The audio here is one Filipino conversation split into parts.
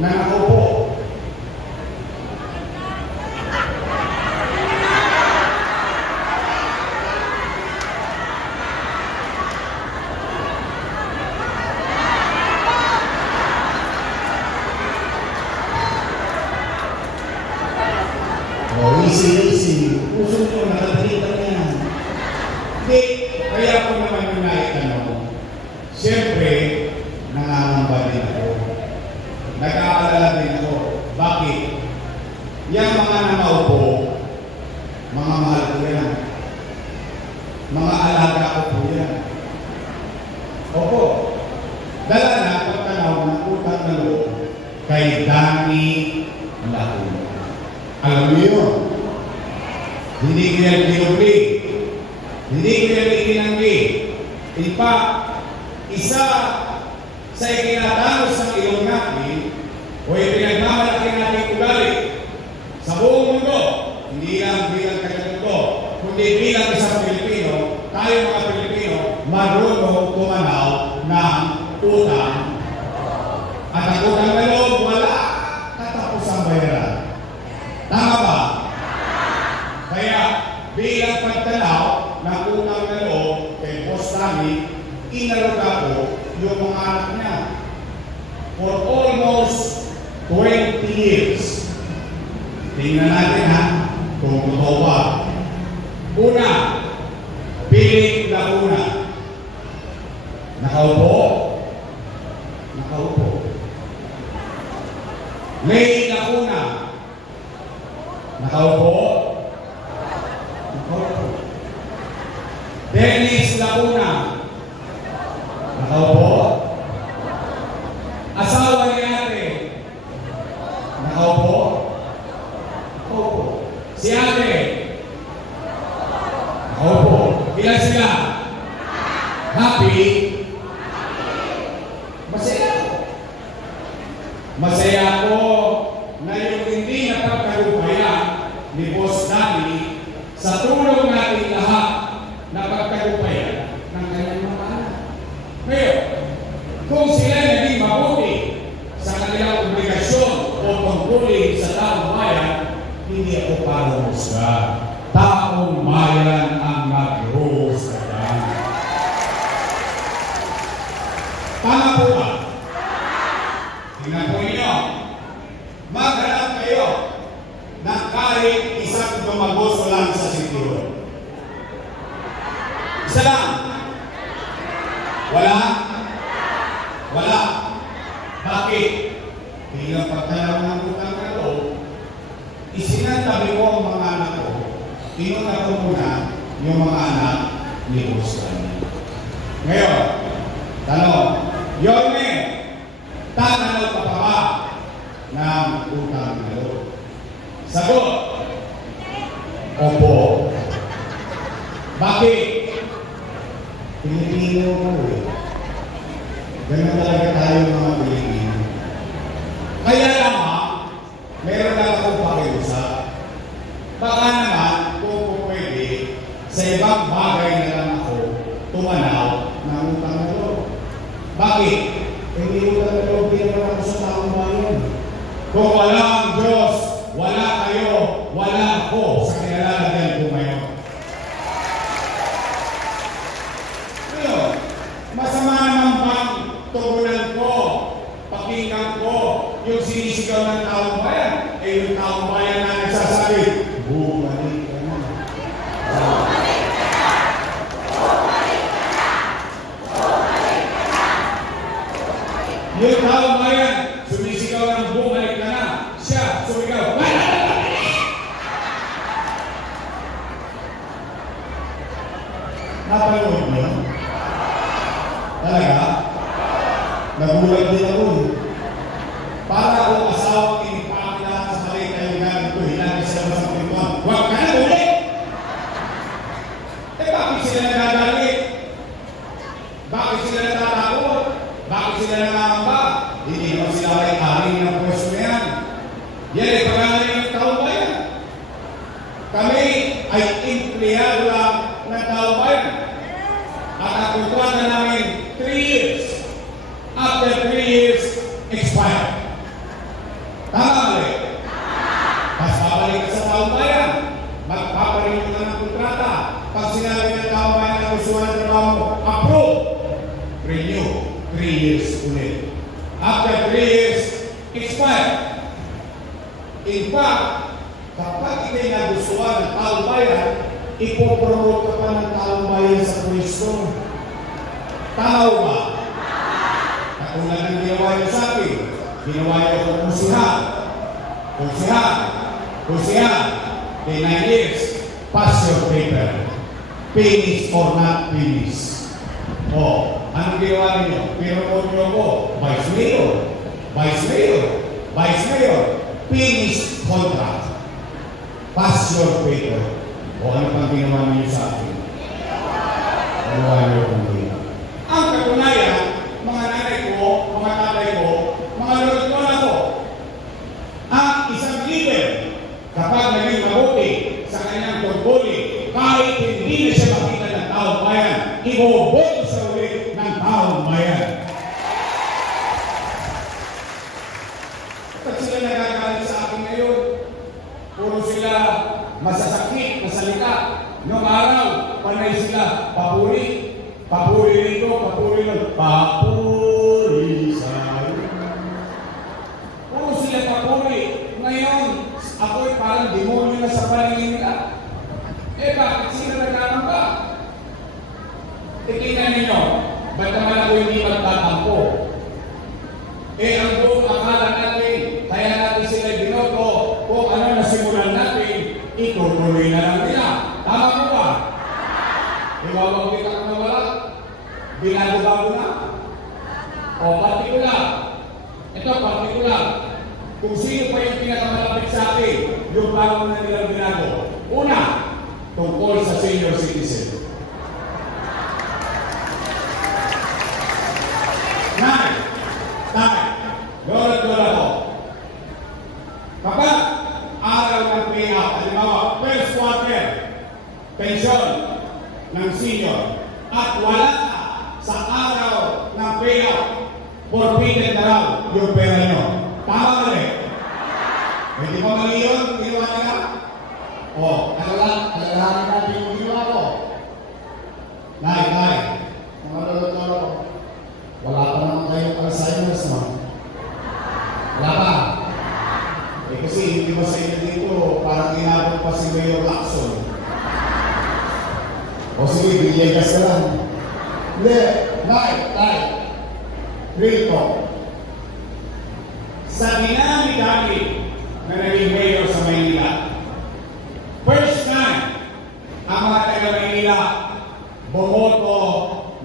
na nakaupo. Oh, easy, easy. Puso ko, nakadalita na yan. Hindi, kaya ko naman yung naitanong. Siyempre, nangangamba din ako. Nag-aalala din ako. Bakit? Yang mga namaupo, mga mahal ko yan. Mga alaga ko po yan. Opo. Dala na pagtanaw ng utang na loob kay Danny Lacuna. Alam niyo yun. Hindi ko yan kinubli. Hindi ko yan ikinanggi. In fact, isa sa ikinatangos ng ilong natin o ipinagmamalaki natin ugali sa buong mundo, hindi lang bilang kagaluto, kundi bilang isang Pilipino, tayo mga Pilipino, marunong tumanaw ng utang. At ang utang na loob, wala katapusang bayaran. Tama ba? Kaya bilang pagtanaw ng utang na loob kay Boss Rami, inaruga ko yung mga anak niya. For almost 20 years. Tingnan natin ha, kung ba. Una, Piling Lacuna. Nakaupo? Nakaupo. May Lacuna. Nakaupo? Nakaupo. Dennis Lacuna. Nakaupo? Asawa ni ate. Nakaupo? Nakaupo. Si ate. Nakaupo. Ilan sila? Happy? Masaya ako. Masaya ako na yung hindi napagkalupayan ni Boss Danny sa tulong natin lahat na pagkalupayan ng kanyang mga anak. Ngayon, kung sila naging mabuti sa kanilang obligasyon o tungkulin sa taong bayan, hindi ako para husga. Taong bayan ang nag-husga. Tama po ba? Tingnan po ninyo. Maghanap kayo ng kahit isang dumagoso lang sa sitiro. Isa lang. Wala? Wala. Bakit? Bilang pagtanaw ng utang na loob, isinantabi ko ang mga anak ko, inuna ko muna yung mga anak ni Boss Rani. Ngayon, tanong, Yorme, tanaw ka pa ba ng utang na loob? Sagot, Opo. Bakit? Pilipino ko eh. Ganun talaga tayo mga Pilipino. Kaya naman, meron lang akong pakiusap. Baka naman, kung pwede, sa ibang bagay na lang ako tumanaw ng utang na. Bakit? Hindi utang na loob din naman ako sa taong bayan. Kung wala ang Diyos, wala kayo, wala ako sa kinalalagyan ko ngayon. Ngayon, masama naman bang tugunan ko, pakinggan ko, yung sinisigaw ng taong bayan, eh yung taong bayan na nagsasabi, bumalik ka na. Yung taong bayan, sumisigaw ng bumalik ka na. Siya, sumigaw, wala na bumalik! Napanood mo? Talaga? Nagulat din ako eh. Para akong asawang inipaki lahat sa mali kayo gamit ko, hinagi sa labas ng pintuan. Huwag ka na ulit! Eh bakit sila nagagalit? Bakit sila natatakot? Bakit sila nangangamba? Hindi naman sila may ari ng pwesto na yan. Yan ay pangalan ng taong bayan. Kami ay empleyado lang ng taong bayan. At ang kontrata namin, 3 years. After 3 years, expired. 3 years ulit. After 3 years, expire. In fact, kapag ikay nagustuhan ng taong bayan, ipopromote ka pa ng taong bayan sa pwesto. Tama o ba? Katulad ng ginawa niyo sa akin, ginawa niyo akong kusihan. Kusihan. Kusihan. Okay, nine years. Pass your paper. Finish or not finish. O, anong ginawa niyo? Pinunood niyo ako, Vice Mayor. Vice Mayor. Vice Mayor. Finish contract. Pass your paper. O ano pang ginawa niyo sa akin? Ginawa niyo akong ginawa. Ang katunayan, mga nanay ko, mga tatay ko, mga lolo't ko, ang isang leader, kapag naging mabuti sa kanyang tungkulin, kahit hindi na siya makita ng taong bayan, iboboto sa ulit ng taong bayan. Ba't sila nagagalit sa akin ngayon? Puro sila masasakit na salita. Noong araw, panay sila papuri. Papuri rito, papuri rito. Papuri sa'yo. Puro sila papuri. Ngayon, ako'y parang demonyo na sa paningin nila. Eh bakit sila nagkakamba? E tingnan ninyo, ba't naman ako hindi magtatampo? Eh ang buong akala natin, kaya natin sila binoto, kung ano na simulan natin, itutuloy na lang nila. Tama ko ba? Iwawag kita kung nawala. Binago-bago na. O partikular. Ito partikular. Kung sino pa yung pinakamalapit sa akin, yung bago na nilang binago. Una, tungkol sa senior citizen. Nine, nine, lolo't lola ko. Kapag araw ng payout, halimbawa, first quarter, pensyon ng senior, at wala ka sa araw ng payout, forfeited na raw yung pera nyo. Tama ka rin. Hindi ba mali yun? Ginawa nila? O, alala, alalahanin natin yung ginawa ko. Nay, nay, mga lola ko. Wala pa naman kayong Alzheimer's, no? Wala pa. Eh kasi hindi ba sa inyo dito, parang inabot pa si Mayor Lacson. O sige, Villegas ka lang. Hindi, Nay, Nay. Real talk. Sa dinami-dami na naging mayor sa Maynila, first time, ang mga taga Maynila bumoto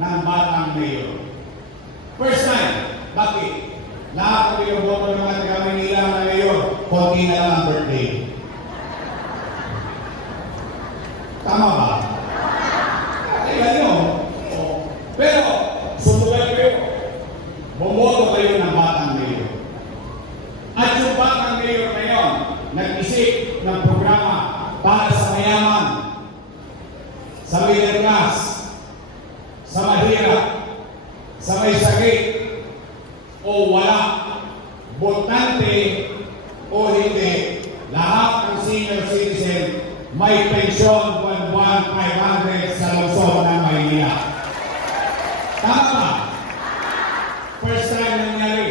ng batang mayor. First time. Bakit? Lahat ng binoboto ng mga taga Manila na ngayon, konti na lang ang birthday. Tama ba? Kaya nyo. Oh. Pero, susugal kayo. Bumoto kayo ng batang mayor. At yung batang mayor ngayon, nag-isip ng programa para sa mayaman, class, sa mahirap, sa may sakit o wala, botante o hindi, lahat ng senior citizen may pensyon buwan-buwan 500 sa lungsod ng Maynila. Tama? First time nangyari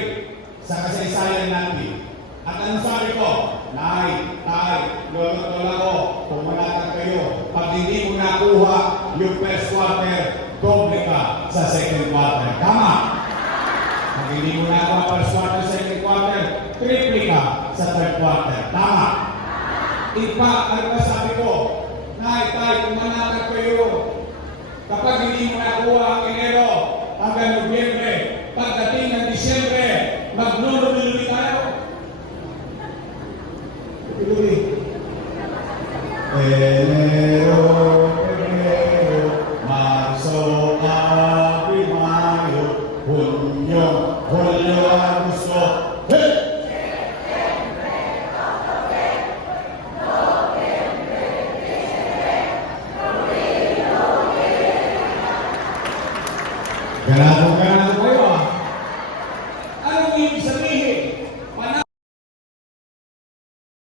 sa kasaysayan natin. At anong sabi ko? Nay, tay, lolo, lola ko, kung manatag kayo, pag hindi mo nakuha yung first quarter, doble ka sa second quarter. Tama? Pag hindi mo nakuha first quarter, second quarter, triple ka sa third quarter. Tama? In fact, ano ba sabi ko? Nay, tay, kung manatag kayo, kapag hindi mo nakuha ang Enero